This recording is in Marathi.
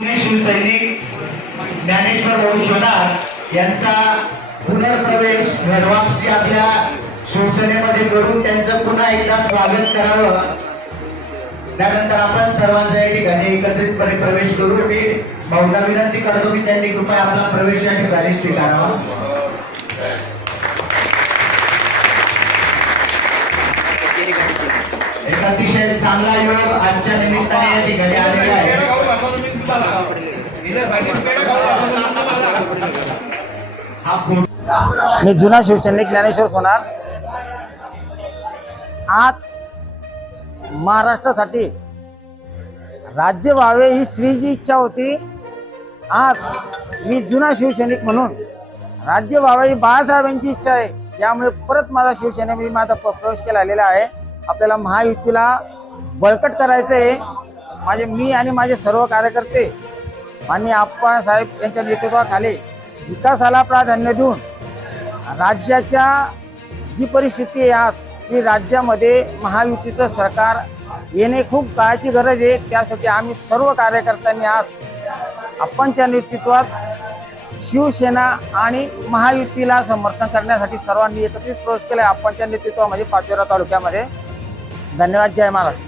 शिवसैनिक ज्ञानेश्वर वंशोनाथ यांचा पुनर्प्रवेश घरवापसी आपल्या शिवसेनेमध्ये करून त्यांचं पुन्हा एकदा स्वागत करावं। त्यानंतर आपण सर्वांचा या ठिकाणी एकत्रितपणे प्रवेश करू। मी भाऊंना विनंती करतो की त्यांनी कृपया आपला प्रवेश या ठिकाणी स्वीकारावा। एक अतिशय चांगला योग आजच्या निमित्ताने या ठिकाणी आलेला आहे। मी जुना शिवसैनिक ज्ञानेश्वर सोनार। आज महाराष्ट्रासाठी राज्य व्हावे ही श्रीची इच्छा होती। आज मी जुना शिवसैनिक म्हणून राज्य व्हावे ही बाळासाहेबांची इच्छा आहे। यामुळे परत माझा शिवसेनेमध्ये माझा प्रवेश केला आलेला आहे। आपल्याला महायुतीला बळकट करायचं आहे। मी आणि माझे सर्व कार्यकर्ते माननीय आप्पासाहेब यांच्या नेतृत्वाखाली विकासाला प्राधान्य देऊन राज्याच्या जी परिस्थिती आहे आज की राज्यामध्ये महायुतीचं सरकार येणे खूप काळाची गरज आहे। त्यासाठी आम्ही सर्व कार्यकर्त्यांनी आज आप्पांच्या नेतृत्वात शिवसेना आणि महायुतीला समर्थन करण्यासाठी सर्वांनी एकत्रित प्रवेश केला। आप्पांच्या नेतृत्वामध्ये पाचोरा तालुक्यामध्ये। धन्यवाद। जय महाराष्ट्र।